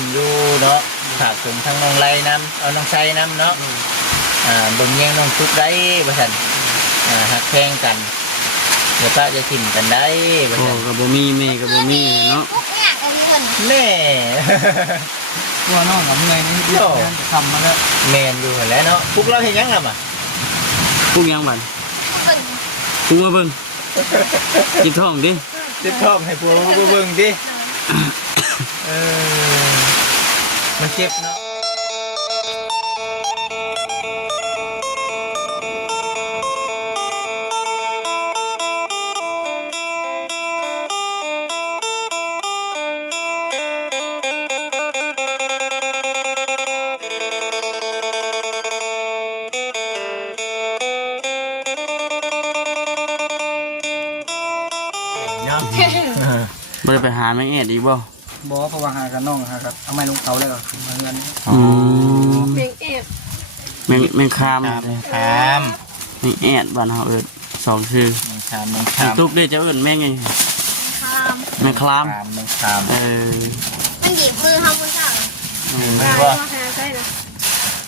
ำอยู่เนาะฝากถึงทั้งน้องไล่น้ำเอาน้องไส้น้ำเนาะเบิ่งแย่งน้องตุ๊กได้บ่ซั่นหักแพงกันเดี๋ยวป้าจะถิ่มกันได้บ่ โอ้ ซั่น กับบ่มีแม่กับบ่มีเนาะ แม่ ตัวน้องกับเมื่อยนี่เดี๋ยวจะทำมาแล้ว แม่นอยู่หั่นแหล้วเนาะพวกเราเฮ็ดหยังล่ะ ปลูกยังบัดปลูกมาเบิ่งกินท้องดิ เจ็บท้องให้พวกเราเบิ่งดิมันเจ็บเนาะบ่ได้ไปหาแม่แอดอีกบ่ บอกเพราะว่าหากับน้องหากับเอาไม้ลงเขาแล้วก็มาเงิน อ๋อ เพลงเอฟ แม่งคาม คาม แม่แอดบ้านเฮาเอิ้นสองชื่อ คาม แม่ตุ๊กเด้จะเอิ้นแม่งไง คาม แม่งคลาม คาม มันหยิบมือทำมือสั่ง ไม่ ได้ ว่า มาหาได้นะ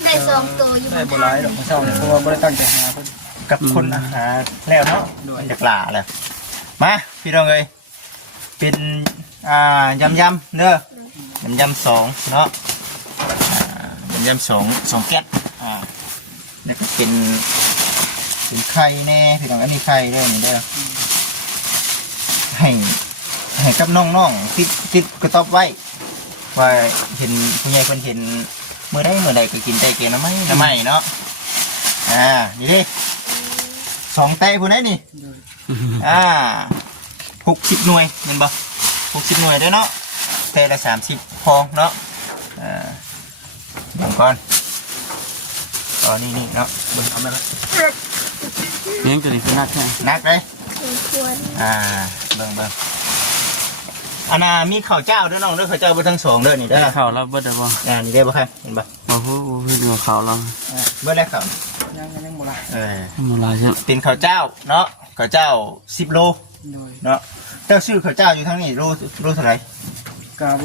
ได้สองตัวอยู่บ ได้ น บ่ ทา ร้าย ง ดอกเศร้าเนี่ยเพราะว่าไม่ได้ตั้งใจหาเพิ่น กับคนอาหารแล้วเนาะมันจะกล่าแล้วมาพี่น้องเลยเป็นยำเด้อยำสองเนาะยำสองแก๊สแล้วก็เป็นไข่แน่พี่น้องอันนี้ไข่เด้อนี่เด้อให้กับน้องๆติดกระต๊อบไว้ว่าเห็นผู้ใหญ่คนเห็นเมื่อใดก็กินแต่เกลือน้ำไม้เนาะนี่ดิสองเตะผู้ไหนนี่60 หน่วยเห็นบ่60 หน่วยได้เนาะเตะละ30 พองเนาะเดี๋ยวก่อนนี่เนาะเบิ่งเอามาแล้ว เลี้ยงตัวนี้คือนักแท้ นักเลย ควร เบิ่งอันน่ะมีข้าวเจ้าเด้อน้องเด้อข้าวเจ้าเบ่ทั้งสองเด้อนี่เด้อ เข้าแล้วเบิดได้บ่ นี่ได้บ่ครับเห็นบ่ บ่ฮู้เพิ่นว่าเข้าแล้ว เบิดแล้วครับ ยังบ่ร้าย บ่หลายใช่ เป็นข้าวเจ้าเนาะข้าวเจ้า10 โล โดย เนาะเจ้าชื่อข้าวเจ้าอยู่ทั้งนี้โลเท่าไหร่ กาโบ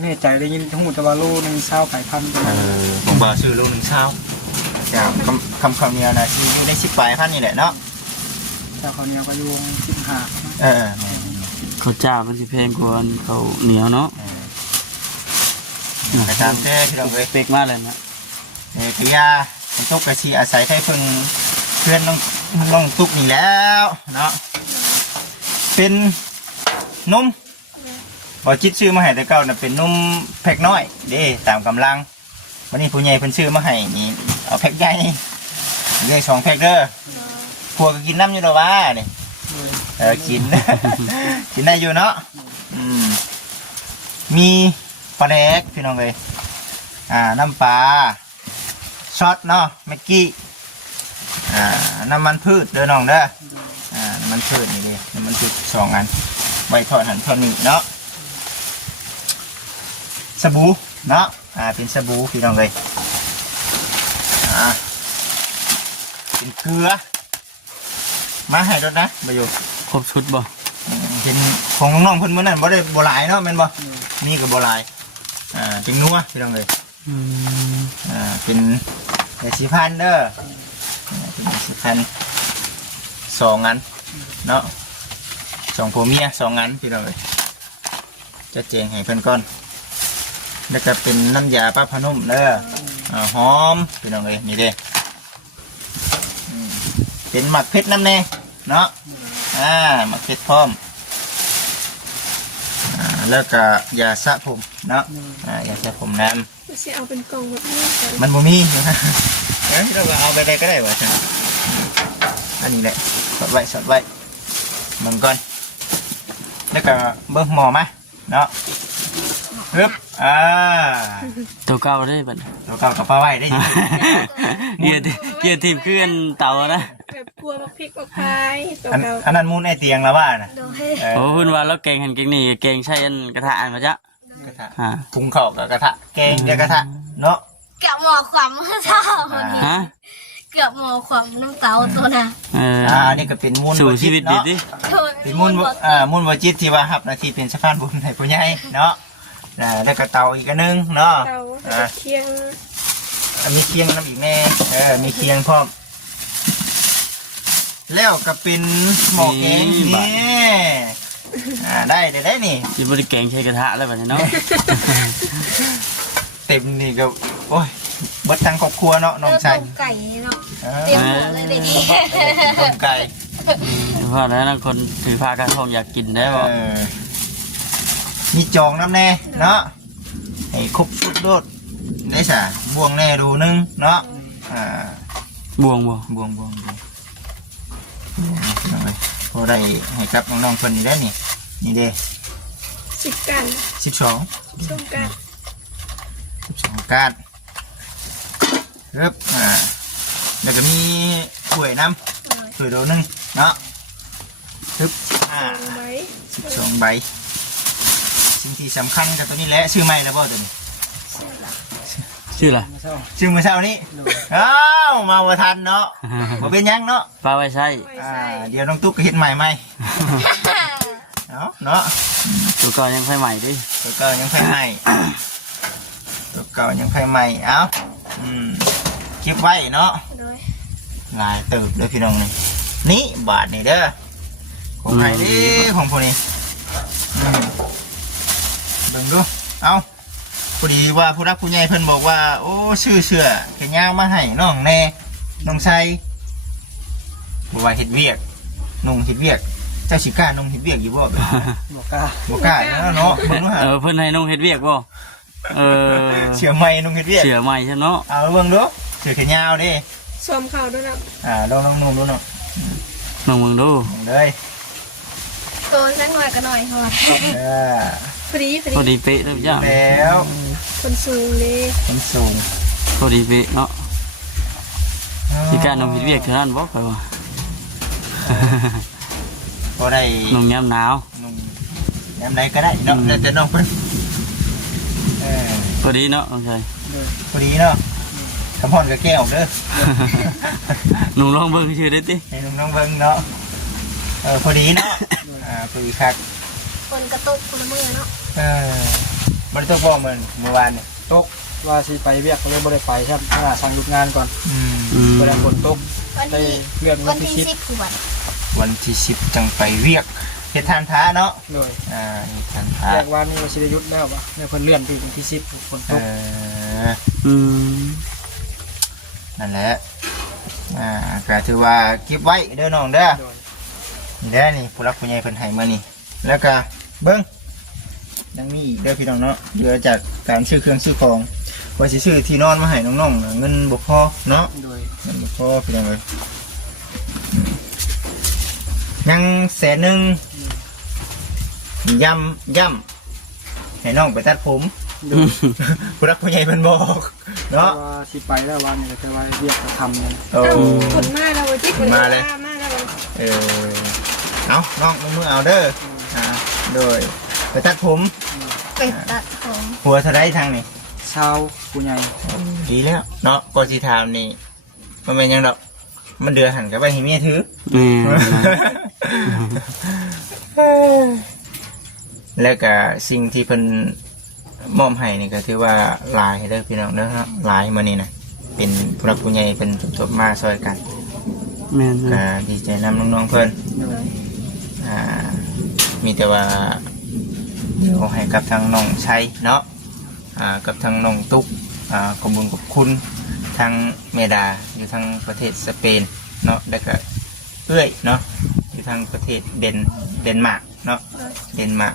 แน่ใจได้ยินทั้งหมดแต่ว่าโลนึงเศร้าไก่พัน ผมบอกชื่อโล1เช้าจากคำเนียวนะที่อยู่ใน10 ปลายพันนี่แหละเนาะ เจ้าเขาเนี่ยก็ยวง15 ข้าวเจ้ามันสิแพงกว่าข้าวเหนียวเนาะ ไปตามเจ้พี่น้องเว้ย เป๊กมาเลยนะ ปิยาเป็นตุกกระชีอาศัยให้เพิ่งเพื่อนน้องตุกนี่แล้วเนาะเป็นนมบอจิตชื่อมาให้แต่เก่าน่ะเป็นนมแพ็กน้อยเด้ตามกำลังวันนี้ผู้ใหญ่เพิ่นชื่อมาให้นี่เอาแพ็กใหญ่เรียก2 แพ็กเด้อพวกก็กินน้ำอยู่ดอกว่านี่กิน กินได้อยู่เนาะมีปลาแดกพี่น้องเลยน้ำปลาช็อตเนาะเมื่อกี้น้ำมันพืชเด้อน้องเด้อน้ำมันพืชนี่เลยน้ำมันพืช2 อันใบทอดหั่นทอดนี่เนาะสบู่เนาะเป็นสบู่พี่น้องเลยเป็นเกลือมาให้รถนะมาอยู่ ครบชุดบ่ เป็นของน้องๆเพิ่นมื้อนั้นบ่ได้บ่หลายเนาะแม่นบ่มีก็บ่หลายเป็นนัวพี่น้องเลยเป็นยาสีฟันเด้อเป็นยาสีฟัน2 อันเนาะ2ผัวเมีย2 อันพี่น้องเลยจะแจงให้เพิ่นก่อนแล้วก็เป็นน้ำยาป้าพนุ่มเด้อหอมพี่น้องเลยนี่เด้เป็นหมักเพชรน้ำแน่เนาะหมักเพชรพร้อมแล้วก็ยาสระผมเนาะยาสระผมน้ำ จะเอาเป็นกล่องแบบนี้ก่อน มันบ่มีนะเราก็เอาไปได้ก็ได้วะฉันอันนี้แหละสอดไว้มึงก่อนแล้วก็เบิ้งหมอมาเนาะปึ๊บตัวเก่าได้บัด เราก็กับปลาไว้ได้ เกียร์ทีมเคลื่อนเต่านะ แบบกลัวพริกพายตัว อัน เรา นั้นมูนไอเตียงแล้วว่านะ โดย โอ้คุณว่าแล้วแกงหันแกงนี่แกงใช้อันกระทะอันมาจ้ะ กระทะพุงเข่ากับกระทะแกงกับกระทะเนาะ เกือบหมอขวามเท้า ฮะ เกือบหมอขวามน้ำเต้าตัวน่ะ อันนี้ก็เป็นมูล สู่ชีวิตดิ เนาะ ดิ เป็นมูลวจิตที่ว่าฮับนาทีเป็นสะพานบุญให้ผู้ใหญ่เนาะ แล้วก็เตาอีกอันนึงเนาะ เตาเคียง มีเคียงน้ำอีกแน่มีเคียงพร้อมแล้วก็เป็นหม้อแกงนี่ได้นี่ ที่บริแกงใช้กระทะแล้วแบบนี้เนาะ เต็มนี่ก็โอ้ยเบิดทั้งครอบครัวเนาะน้องชาย ต้มไก่เนาะเตรียมหัวเลยเดี๋ยวนี้ ต้มไก่ เพราะนั้นคนถือผ้ากระทงอยากกินได้บ่ มีจองน้ำแน่เนาะให้ครบสุดโดดได้สะบวงแน่ดูนึงเนาะบวงบ่บวงพอได้ให้กับน้องๆคนนี้ได้นี่เด้ 10กัน 12 ส้มกัน การครับแล้วก็มีถ้วยน้ำถ้วยโดนึงเนาะครับ ใบ 12 ใบสิ่งที่สำคัญกับตัวนี้แหละชื่อไม่แล้วบ่ตัวนี้ ชื่ออะไร มาเช้า ชื่อเมื่อเช้านี้อ้าวมาบ่ทันเนาะบ่เป็นหยังเนาะ ปลาไว้ใช่ เดี๋ยวน้องตุ๊กก็เฮ็ดใหม่ไหมเนาะ ตัวก่อนยังไฟใหม่ดิ ตัวเก่ายังไฟใหม่ตัวเก่ายังไฟใหม่เอ้าเก็บไว้เนาะ โดย ลายเติบเลยพี่น้องนี่บาทนี่เด้อของใครดิของพวกนี้เบิ่งดูเอาพอดีว่าผู้รักผู้ใหญ่เพิ่นบอกว่าโอ้ชื่อเชื่อแกย่างมาให้น้องแน่น้องชัยบอกว่าเฮ็ดเวียกนุ่งเฮ็ดเวียกเจ้าสิกล้านุ่งเฮ็ดเวียกอยู่บ่ บอกกล้า บ่กล้าเนาะเบิ่งดูฮะ เพิ่นให้น้องเฮ็ดเวียกบ่เชื่อใหม่นุ่งเฮ็ดเวียก เสือใหม่ใช่เนาะ เอาเบิ่งดูเชื่อแขนยาวเด้ ส้มข้าวด้วยนะ ลองนุ่งดูเนาะ น้องมึงดู เลย ตัวสักหน่อยก็หน่อยพอพอดี พอดีเป๊ะทุกอย่าง แล้ว คนสูงเลย คนสูง พอดีเป๊ะเนาะที่การน้องเฮ็ดเวียกเท่านั้นบ่ค่อยว่า พอได้ น้องยามหนาว นุ่งยามใดก็ได้เนาะแล้วแต่น้องเพิ่นพอดีเนาะน้องชาย พอดีเนาะคำพรกับแก้วเด้อ นุ่งลองเบิ่งชื่อได้ติ ให้น้องเบิ่งเนาะพอดีเนาะพอดีคัก คนกระตุกคนละมือเนาะ มันต้องบอกมันเมื่อวานเนี่ย ตกว่าสิไปเวียกก็เลยบ่ได้ไปครับขนาดสั่งหยุดงานก่อนบ่ได้ฝนตก วัน ได้ ที่ เลื่อน วั วัน น ที่ ที่ 10 10คือวัน วันที่10จังไปเวียกเฮ็ดทานพระเนาะ โดย เฮ็ดทานพระ เรียกว่านี่ว่าสิได้หยุดแล้ววะเนี่ยเพิ่นเลื่อนไปวันที่10ฝนตก นั่นแหละก็ถือว่าเก็บไว้เด้อน้องเด้อ โดย นี่แหละนี่ผู้รักผู้ใหญ่เพิ่นให้มานี่แล้วก็เบิ่งยังมีอีกเด้อพี่น้องเนาะเหลือจากการซื้อเครื่องซื้อของว่าสิซื้อที่นอนมาให้น้องๆเงินบ่พอเนาะ โดย เงินบ่พอพี่น้องเอ้ยยัง100,000ย่ำให้น้องไปตัดผม โดย ผู้รักผู้ใหญ่เพิ่นบอก เนาะ เนาะ ว่าสิไปแล้ววันนี้แต่ว่าเวียกก็ทำเนี่ย โอ้ คนมาเราจิ๊กมาแล้ว เอาน้องมือเอาเด้อโดยไปตัดผม เป็ดตัดผม หัวเท่าไรทางนี่ ชาวผู้ใหญ่ ดีแล้วเนาะก่อนสิถามนี่มันเป็นยังดอกมันเดือหันกับไปให้เมียถือ แล้วก็สิ่งที่เพิ่นมอบให้นี่ก็ถือว่าหลายเด้อพี่น้องเด้อครับหลายมื้อนี้นะเป็นผู้รักผู้ใหญ่เป็นจบมาซอยกัน แม่น ก็ดีใจนำน้องๆเพิ่น โดย มีแต่ว่าเดี๋ยวให้กับทางน้องชัยเนาะกับทางน้องตุ๊กขอบคุญขอบคุณทางเมดาอยู่ทางประเทศสเปนเนาะแล้วก็เอื้อยเนาะอยู่ทางประเทศเดนมาร์กเนาะเดนมาร์ก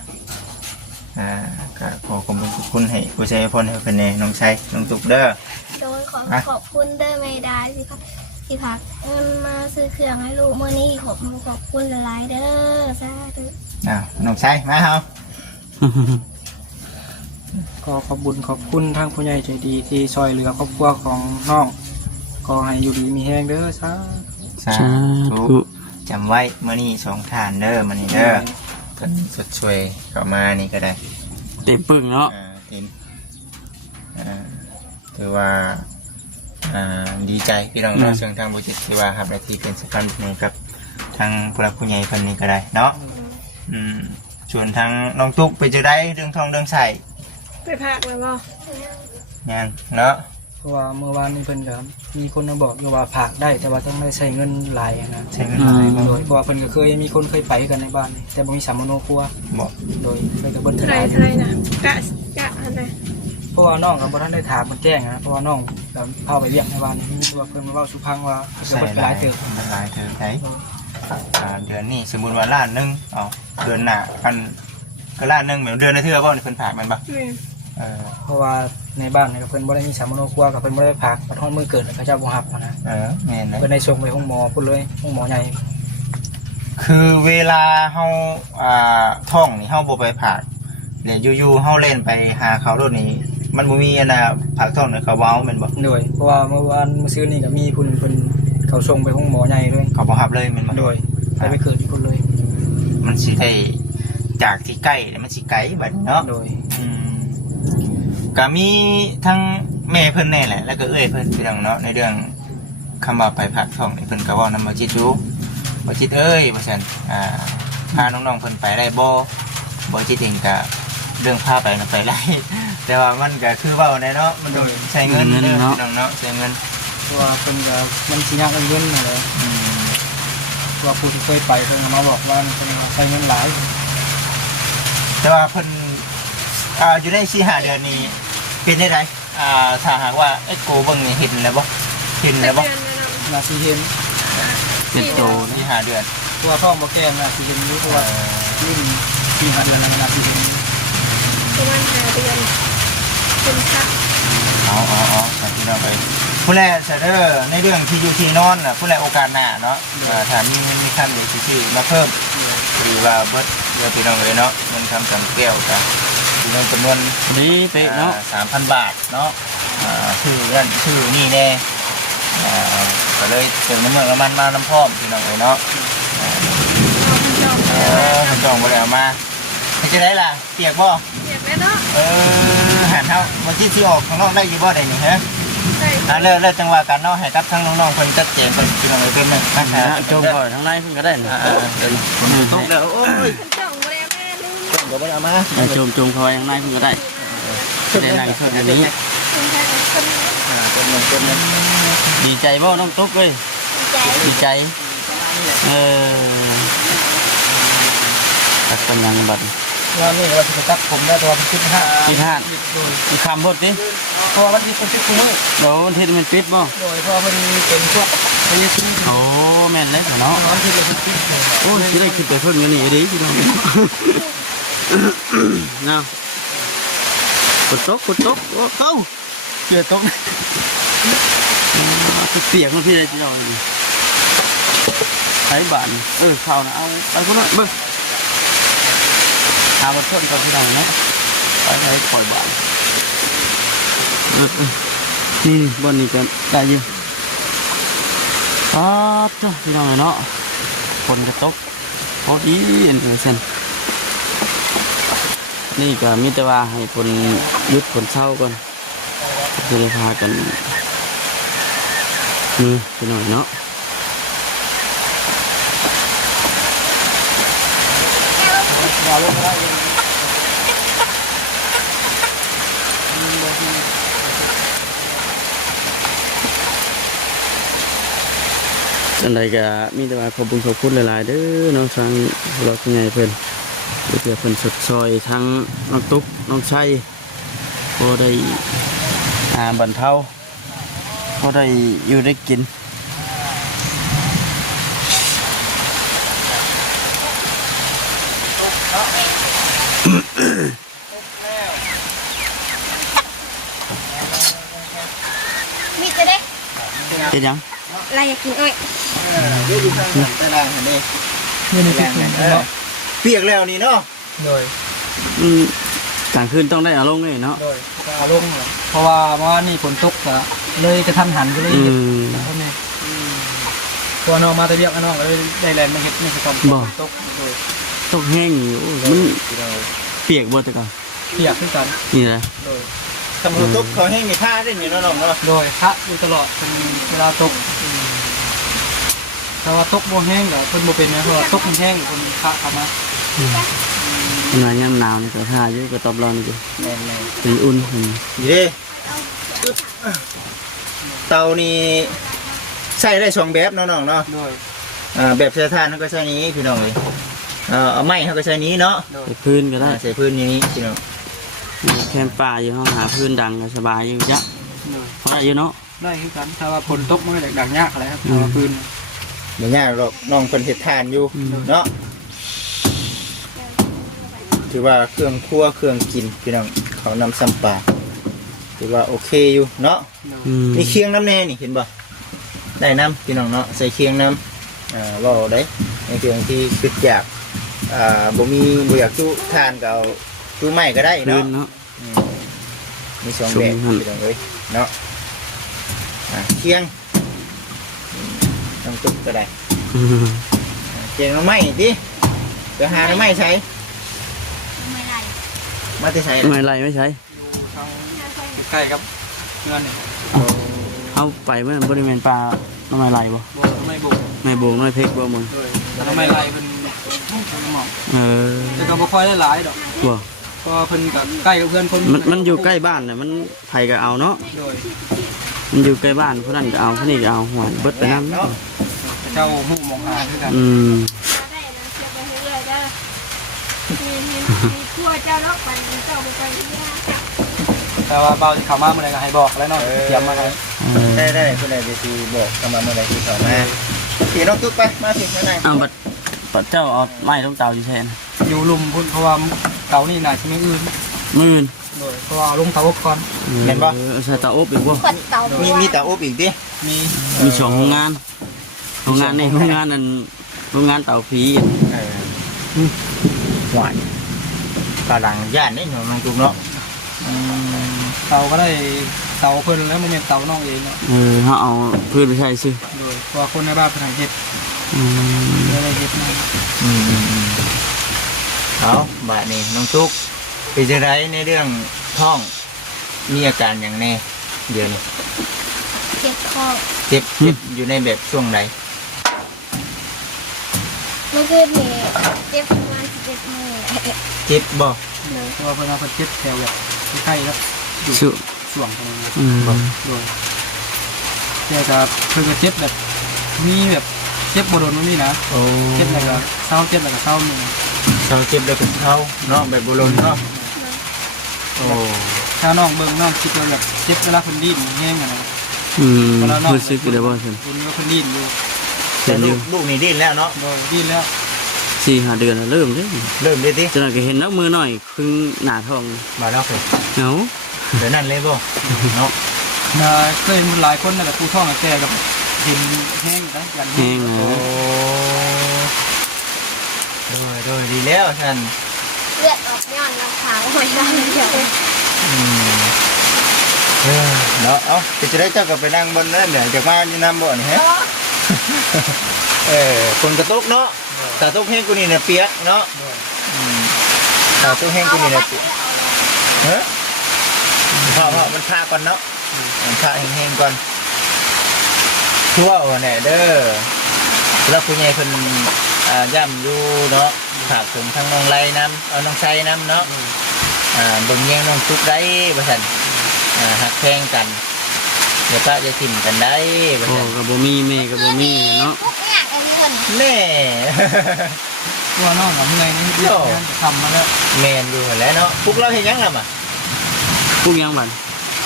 ก็ขอขอบคุณให้ผู้ใจพรให้เป็นน้องชัยน้องตุ๊กเด้อ โดยขอบคุณเด้อไม่ได้สิครับที่พักเงินมาซื้อเครื่องให้ลูกเมื่อนี้ขอบคุณหลายๆเด้อสาธุ น้องชัยมาเฮา ก็ขอบคุณทางผู้ใหญ่ใจดีที่ช่วยเหลือครอบครัวของน้องก็ให้อยู่ดีมีแห้งเด้อซะ สาธุจำไว้เมื่อนี้2 ทานเด้อมันนี้เด้อเพิ่นสดช่วยเข้ามานี่ก็ได้ เต็มปึ้งเนาะ ทีมถือว่าดีใจพี่น้องเราเชิงทางบุจิตที่ว่าครับในที่เป็นสำคัญนี่กับทางผู้รักผู้ใหญ่คนนี้ก็ได้เนาะส่วนทางน้องตุ๊กไปจะได้เรื่องทองเรื่องใส่ ไปพากแล้วบ่ แม่นเนาะ เพราะว่าเมื่อวานนี้เพิ่นก็มีคนมาบอกอยู่ว่าผากได้แต่ว่าต้องได้ใช้เงินหลายนะ ใช้เงินหลายบ่ โดยเพราะว่าเพิ่นก็เคยมีคนเคยไปกันในบ้านนี่แต่บ่มีสามโนครัว บ่ โดยเคยกับเบิ่น เท่า เท่า ไห ไห ร ร่ เท่าไหรนะกะอันไหน เพราะว่าน้องก็บ่ทันได้ถามเพิ่นแจ้งนะเพราะว่าน้องก็เข้าไปเรียกในบ้านนี่มีตัวาเพิ่นมาเว้าสุพังว่าเพิ่นก็เบิ่นหลายเติบ หลายเติบไดเดือนนี้สมมุติว่าล้านหนึงเอาเดือนหน้าอันก็ล้านหนึงเหมือนเดือนละเทื่อบ่นี่เพิ่นฝากมันบ่ แม่น เพราะว่าในบ้านนี่ก็เพิ่นบ่ได้มีสามโนครัวกับเพิ่นบ่ได้ผากปัดฮอดมื้อเกิดแล้วเขาเจ้าบ่รับนะ แม่นนะ เพิ่นได้ส่งไปห้องหมอพุ่นเลยห้องหมอใหญ่ คือเวลาเฮาท้องนี่เฮาบ่ไปผากแล้วอยู่ๆเฮาเล่นไปหาเขาโลดนี่มันบ่มีอันน่ะผากท้องนี่เขาเว้าแม่นบ่ โดยเพราะว่าเมื่อวานมื้อซื่อนี่ก็มีผู้หนึงเพิ่นเขาส่งไปห้องหมอใหญ่เลย เขาบ่รับเลยแม่นบ่ โดยไปเกิดที่พุ่นเลย มันสิได้จากที่ใกล้แล้วมันสิไกลบัดนี้เนาะ โดย ก็มีทั้งแม่เพิ่นแน่แหละแล้วก็เอ้ยเพิ่นพี่น้องเนาะในเรื่องคำว่าไปผากท้องนี่เพิ่นก็เว้านำบ่จิตอยู่บ่จิตเอ้ยว่าซั่นพาน้องๆเพิ่นไปได้บ่จิตเองก็เรื่องพาไปก็ไปได้ แต่ว่ามันก็คือเว้าแน่เนาะมันต้องใช้เงินเด้อพี่น้องเนาะใช้เงิน เพราะว่าเพิ่นก็มันสิยากเงินนั่นแหละ อืม เพราะว่าผู้ที่เคยไปเพิ่นก็มาบอกว่าเพิ่นก็ใช้เงินหลาย แต่ว่าเพิ่นอยู่ใน4-5เดือนนี้เป็นได้ไรถ้าหากว่าไอ้โกเบิ่งนี่เห็นแล้วบ่เห็นแล้วบ่ เดือนแล้วเนาะ น่าสิเห็น เป็นโตนะ 4-5เดือน เพราะว่าท้องบ่แก่น่าสิเห็นอยู่เพราะว่ารุ่นที่หัดแล้วน่าสิเห็น ประมาณ5เดือนเป็นค่ะ ครับพี่น้องไปผู้แรกเด้อในเรื่องที่อยู่ที่นอนน่ะผู้แรกโอกาสหน้าเนาะถ้ามีเงินมีขั้นเดี๋ยวสิมาเพิ่มหรือว่าเบิดเดี๋ยวพี่น้องเลยเนาะเงินคำจำแก้วจ้ะเงินจำนวน นี่เป๊ะเนาะ 3,000 บาทเนาะชื่อนั่นชื่อนี่แน่ก็เลยเติมน้ำมันน้ำพร้อมพี่น้องเลยเนาะ เอาจอง คนจองบ่ได้เอามาจะได้ล่ะเปียกบ่ เรียกแล้วเนาะ หันเฮาวันที่สิออกข้างนอกได้อยู่บ่ได้นี่ฮะ ได้ เลิกจังหวะกันเนาะให้กับทั้งน้องๆเพิ่นจัดเจนเพิ่นพี่น้องเอ้ยเพิ่นนึงนะ นะโจมก่อนทั้งในเพิ่นก็ได้นะ เดี๋ยวตกเด้อโอ้ย คนจองบ่ได้แม่ลืม เดี๋ยวบ่ได้เอามา โจมคอยทั้งในเพิ่นก็ได้ได้นั่งชดอันนี้ คนไทยคน เป็นนึง ดีใจบ่น้องตุ๊กเอ้ย ใจ ดีใจตักเป็นยังบัด งานนี้ว่าสิไปตัดผมได้ตัวเป็น15 คิดห้า โดย อีกคำพูดดิ เพราะว่าวันนี้เพิ่นสิคุมื้อ เดี๋ยววันที่มันปิดบ่ โดยเพราะว่าเพิ่นเป็นพวกพยาธิ โอ้แม่นเลยเนาะ วันที่เพิ่นปิด โอ้สิได้คิดไปเพิ่นกันนี่ดิพี่น้องเนาะกดตกโอ้เข้า เกี่ยวตก เปียกมันพี่ได้พี่น้องใช้บาทข้าวนะเอาไปคนละเบิ่งหาบททนกับพี่น้องนะไปใช้ปล่อยบาทนี่บนนี้ก็ได้อยู่จ้าพี่น้องเนาะคนกระตกพอดีเอ็นเซนนี่ก็มิตรว่าให้คนยุดคนเช่าก่อนจะได้พากันนี่พี่น้องเนาะอันใดก็มีแต่ว่าขอบคุณหลายๆเด้อน้องทางเราเป็นไงเพิ่นเพื่อเพิ่นสดซอยทั้งน้องตุ๊กน้องชัยพอได้บรรเทาพอได้อยู่ได้กินมีจะได้ เป็นยัง อะไรอยากกินอ้อย อยู่ทางนั้นตารางนี่ นี่นี่คือเนาะ เปียกแล้วนี่เนาะ โดย กลางคืนต้องได้อารมณ์เลยเนาะ โดยอารมณ์เพราะว่าเมื่อวานนี่ฝนตกก็เลยกระทันหันก็เลย อื เฮ็ด ม เพราะนี่ตัวน้องมาแต่เรียกน้องก็เลยได้แลนด์มาเฮ็ดนี่คือตอนตกโดย ตกแห้งอยู่มันเปียกบ่แต่ก่อน เปียกคือกัน นี่แหละ โดย สมมุติตกเขาแห้งนี่ผ้าได้นี่เนาะน้องเนาะ โดยพระอยู่ตลอดเป็นเวลาตกถ้าว่าตกบ่แห้งก็เพิ่นบ่เป็นนะเพราะว่าตกมันแห้งเพิ่นพระเข้ามา ใน งานยามหนาวนี่ก็ท่าอยู่ก็ตอบร้อนอยู่ แม่น เป็นอุ่น ๆนี่เด้เตานี่ใช้ได้สองแบบเนาะน้องเนาะ ด้วย แบบใช้ถ่านเขาก็ใช้นี้พี่น้องเลยเอาไม้เขาก็ใช้นี้เนาะ ใส่พื้นก็ได้ ใส่พื้นนี้พี่น้อง แคมป์ป่าอยู่ห้องหาพื้นดังก็สบายอยู่จ้ะ ด้วย เพราะอยู่เนาะ ได้คือกันถ้าว่าฝนตกมันก็ดังยากอะไรครับถ้าว่าปืน เดี๋ยวง่ายหรอกน้องเพิ่นเฮ็ดทานอยู่เนาะถือว่าเครื่องครัวเครื่องกินพี่น้องเขานำซ้ำปลาถือว่าโอเคอยู่เนาะ มีเคียงน้ำแน่นี่เห็นบ่ได้น้ำพี่น้องเนาะใส่เคียงน้ำว่าได้ในเรื่องที่คิดอยากบ่มีบ่อยากจุทานก็เอาจุไม้ก็ได้ พื้ เนาะ นเนาะ มีสองแบบ จุ่มหั่น พี่น้องเอ้ยเนาะเคียงต้องตุกก็ได้เคียงน้ำไม้ดิเดี๋ยวหาน้ำไม้ใช้ ไม่ไร มาที่ใช้ ไม่ไรไม่ใช่ อยู่ทางใกล้ๆครับเพื่อนนี่ เอาไปเมื่อบริเวณป่าน้ำไม่ไรบ่ บ่ไม่บุก ไม่โบกไม่เพกบ่มึง ด้วยถ้าไม่ไล่เพิ่นหมอก แต่ก็บ่ค่อยได้หลายดอก บ่ ก็เพิ่นก็ใกล้กับเพื่อนคน มันอยู่ใกล้บ้านน่ะมันไผก็เอาเนาะ โดย มันอยู่ใกล้บ้านผู้นั้นก็เอาผู้นี้ก็เอาหวนเบิดไปนำ เนาะ เจ้าหูมองหาคือกัน ได้นะเชื่อไปเรื่อยๆเด้อมีทั่วเจ้าลอกไปเจ้าไปเรื่อย แต่ว่าเบาสิเข้ามาเมื่อใดก็ให้บอกแล้วเนาะเตรียมมาให้ ได้คุณนายเวทีบอกกำลังเมื่อไรที่เขามาขี่น้องตุ๊กไปมาสิข้างใน เอาบัดเจ้าเอาไม้ลงเตาอยู่แทน อยู่ลุมพุ่นเพราะว่าเก่านี่น่าสิมีอื่น มื่น โดยเพราะว่าเอาลงเตาอบก่อน ใส่เตาอบอีกบ่ ๆคนเต่า มีแต่อบอีกดิ มี มีสองโรงงานโรงงานในโรงงานนั้นโรงงานเตาผี หวานกำลังย่านนี่หนูน้องตุ๊กเนาะ เตาก็ได้เตาเพิ่นแล้วมันเป็นเตาน้องเองเนาะ เขาเอาพื้นไปใช้ซื้อ โดยเพราะว่าคนในบ้านเพิ่นให้เฮ็ดไม่ได้เฮ็ดมา เอาบาดนี้น้องตุ๊กเป็นจะไรในเรื่องท้องมีอาการอย่างแน่เดี๋ยวนี้ เจ็บคอ เจ็บอยู่ในแบบช่วงไหน เมื่อคืนนี้เจ็บประมาณ11 มื้อ เจ็บบ่ เพราะว่าเพิ่นเอาเพิ่นเจ็บแถวแบบไข้แล้วอยู่ สุ ช่วงตรงนี้โดยแต่ก็เพิ่นก็เจ็บแบบมีแบบเจ็บบ่โดนมันมีนะ โอ้ เจ็บแล้วก็เศร้าเจ็บแล้วก็เศร้ามี เขาเจ็บแล้วเป็นเขาเนาะแบบโบราณเนาะโอ้ ถ้าน้องเบิ่งน้องคิดว่าแบบเจ็บเวลาเพิ่นดิ้นแห้งอะนะ รู้สึกได้บ่ซั่น เห็นว่าเพิ่นดิ้นอยู่ แต่ลูกนี่ดิ้นแล้วเนาะ โดยดิ้นแล้ว 4-5 เดือนแล้วเริ่มเด้ เริ่มดิ้นดิ จังนั้นก็เห็นนักมือหน่อยครึ่งหน้าท้อง มาแล้วครับ เหงา เดี๋ยวนั่นเลยบ่เนาะ เคยมีหลายคนนะแบบผู้ท้องแก่กับเห็นแห้งนะยัน แห้งนะ โอ้โดยดีแล้วท่าน เลือดออกย้อนน้ำขาวไม่ได้เดี๋ยว เนาะเอาจะได้เจ้ากับไปนั่งบนนั่นเดี๋ยวจะมาอยู่น้ำบ่อนี่ฮะคนกระตุกเนาะกระตุกแห้งกูนี่เนี่ยเปียกเนาะกระตุกแห้งกูนี่เนี่ยเปียกเฮ้ยพอมันพาก่อนเนาะมันพาแห้งๆก่อนทั่ววันไหนเด้อแล้วคุณยายคนย่ำอยู่เนาะฝากถึงทั้งน้องไรน้ำเอาน้องไซน้ำเนาะเบิ่งแย่งน้องทุกได้บ่สันหักแพงกันเดี๋ยวป้าจะถิ่มกันได้บ่ พ่อ สัน ก็บ่มีแม่ก็บ่มีเนาะ พวกเนี่ยไอ้เงิน แน่ ตัวน้องกับเมื่อยนี่เรียกทำมาแล้ว แมนอยู่หั่นแหล้วเนาะพวกเราเห็นยังล่ะ พวกยังบัด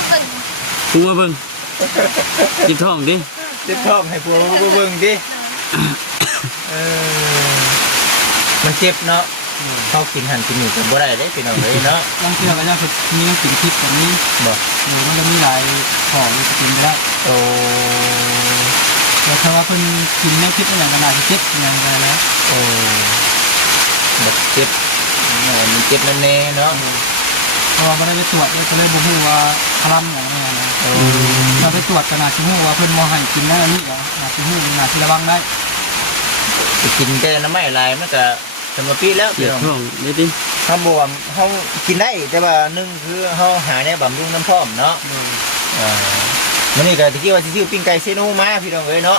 เงิน พวกมาเบิ่งจิบท้องดิ เจ็บท้องให้พวกเราเบิ่งดิมันเจ็บเนาะเขากินหันกินหมูกันบ่ได้เด้พี่น้องเลยเนาะ บางทีเราก็จะมีน้ำกินทิพย์แบบนี้ บ่ หรือมันจะมีหลายของจะกินไปได้ โอ้ แต่ถ้าว่าเพิ่นกินน้ำทิพย์อย่างขนาดที่เจ็บอย่างไรแล้ว โอ้แบบเจ็บมันเจ็บแน่ๆเนาะ เพราะว่าไม่ได้ไปตรวจเลยก็เลยบ่ฮู้ว่าคลำอย่างไรนะ โอ้ เราไปตรวจขนาดที่ฮู้ว่าเพิ่นบ่ให้กินได้อันนี้เหรอขนาดที่ฮู้ขนาดที่ระวังได้ ไปกินแต่น้ำไม่ลายมันก็สมปีแล้ว เจ็ พี่ บ น้อง ท้องได้ดิ เขาบวมเขากินได้แต่ว่าหนึ่งคือเขาหาเนี่ยบำรุงน้ำพร้อมเนาะมันนี่ก็ตะกี้ว่าสิซื้อปิ้งไก่เซโนมาพี่น้องเอ้ยเนาะ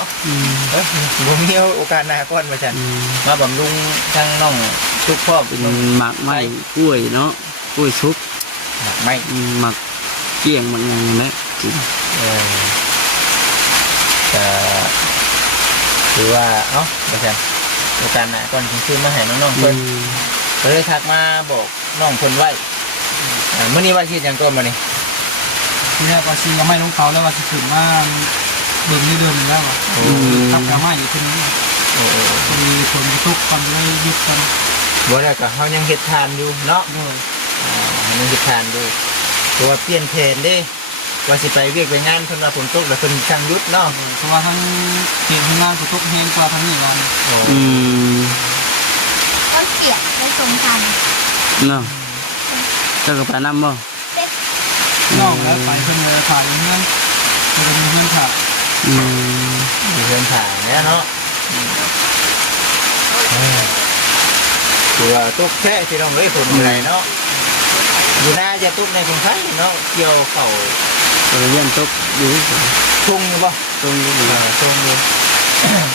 บ่มีโอกาสหน้าก่อนว่าซั่นมาบำรุงทั้งน้อง ทุกครอบ เป็นหมักไม้กล้วยเนาะกล้วยชุบ ไม่ หมักเกี้ยงมันยังไงกิน จะถือว่าเนาะอาจารย์ในการน่ะก่อนถึงซื้อมาให้น้องๆเพิ่นก็เลยทักมาบอกน้องเพิ่นไว้มื้อนี้ว่าคิดหยังก่อนมื้อนี้ ทีแรกว่าสิยังไม่ลงเขาแล้วว่าสิขึ้นมาเบิ่งนี่เดือนหนึงแล้วว่าทับกามาอยู่ที่นี่ โอ้ มีฝนตกกันเลยยุบกัน บ่ได้ก็เฮายังเฮ็ดทานอยู่เนาะ ด้วย ยังเฮ็ดทานอยู่ตัวาเปลี่ยนแผนเด้ว่าสิไปเวียกไปงานเพิ่นว่าฝนตกแล้วเพิ่นช่างหยุดเนาะ เพราะว่าทั้งเตียงทั้งงานฝนตกแห้งกว่าทั้งนี้วัน อืม ต้นเปียกในสมพันธ์ เนาะเจ้าก็ไปน้ำบ่ นอกแล้วไปเพิ่นเลยถ่ายเงินเพิ่นเงินถ่าย อืม มีเพิ่นถ่ายเนี่ยเนาะตัวตกแท้ที่น้องเอ้ยฝนมื้อไหนเนาะอยู่หน้าจะตกในกรุงไทยเนาะเกี่ยวเข้า ก็เยี่ยมตกอยู่ ทุ่งบ่ ตรงนี้ ตรงนี้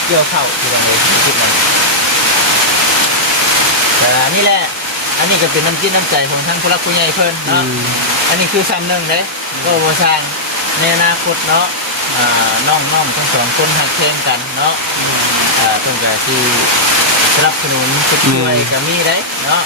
เกี่ยวเข้าที่เราเลยคิดมันแต่นี่แหละ อันนี้ก็เป็นน้ำจิ้มน้ำใจของท่านผู้รักผู้ใหญ่เพิ่นเนาะอันนี้คือซ้ำหนึ่งเลยก็บ่สร้างในอนาคตเนาะน้องทั้งสองคนหักแข่งกันเนาะต้องการที่สนับสนุนช่วยก็มีได้เนาะ